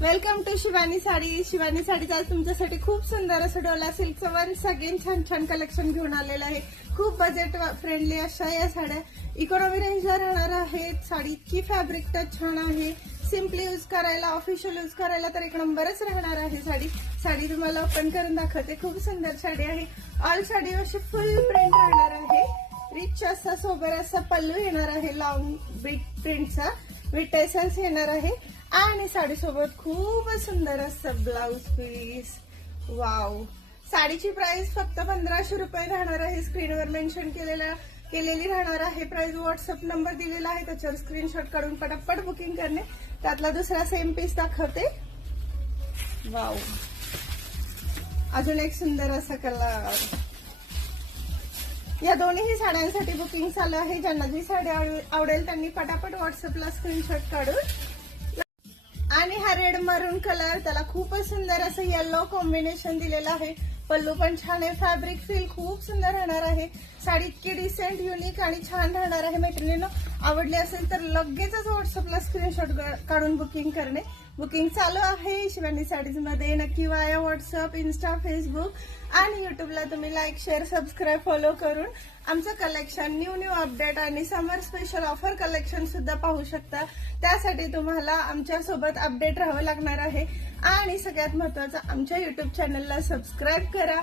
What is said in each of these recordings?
Welcome to Shivani Sari. Shivani साडीचा आज तुमच्यासाठी खूप सुंदर असं डोला सिल्कचं वन्स अगेन छान छान कलेक्शन घेऊन आलेलं आहे. खूप बजेट फ्रेंडली अशा या साड्या इकॉनॉमी रेंजला राहणार आहेत. साडी इतकी फॅब्रिक टच छान आहे. सिम्पली यूज करायला, ऑफिशियल यूज करायला तर एक नंबरच राहणार आहे. साडी तुम्हाला ओपन करून दाखवते. खूप सुंदर साडी आहे. ऑल साडी अशी फुल प्रिंट राहणार आहे. रिच असा सोबर असा पल्लू येणार आहे. लॉंग बिग प्रिंटचा विथ टेसल्स येणार आहे आणि साडीसोबत खूप सुंदर असं ब्लाउज पीस. वाव. साडीची प्राइस फक्त 1500 रुपये राहणार आहे. स्क्रीनवर मेन्शन केलेली राहणार आहे प्राइस. व्हॉट्सअप नंबर दिलेला आहे, त्याच्यावर स्क्रीनशॉट काढून पटापट बुकिंग करणे. त्यातला दुसरा सेम पीस दाखवते. वाव. अजून एक सुंदर असा कलर. या दोन्ही साड्यांसाठी बुकिंग चालू आहे. ज्यांना जी साडी आवडेल त्यांनी पटापट व्हॉट्सअपला स्क्रीनशॉट काढून. आणि हा रेड मरून कलर, त्याला खूपच सुंदर असं येलो कॉम्बिनेशन दिलेलं आहे. पल्लू पण छान आहे. फॅब्रिक फील खूप सुंदर राहणार आहे. साडी इतकी डिसेंट, युनिक आणि छान राहणार आहे. मैत्रिणींनो, आवडली असेल तर लगेचच व्हॉट्सअपला स्क्रीनशॉट काढून बुकिंग करणे. बुकिंग चालू आहे शिवानी साडीज मध्ये. नक्की वाया व्हॉट्सअप, इन्स्टा, फेसबुक आणि युट्यूबला तुम्ही लाईक, शेअर, सबस्क्राईब, फॉलो करून आमचं कलेक्शन, न्यू अपडेट आणि समर स्पेशल ऑफर कलेक्शन सुद्धा पाहू शकता. त्यासाठी तुम्हाला आमच्या सोबत अपडेट राहावं लागणार आहे. आणि सगळ्यात महत्वाचं, आमच्या युट्यूब चॅनलला सबस्क्राईब करा,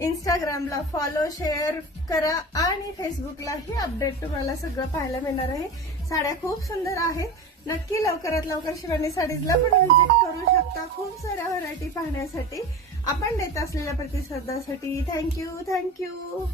इंस्टाग्रामला फॉलो, शेअर करा आणि फेसबुकलाही अपडेट तुम्हाला सगळं पाहायला मिळणार आहे. साड्या खूप सुंदर आहेत. नक्की लवकरात लवकर शिवानी साडीजला पण व्हिजिट करू शकता. खूप साऱ्या व्हरायटी पाहण्यासाठी, आपण देत असलेल्या प्रतिसादासाठी थँक्यू.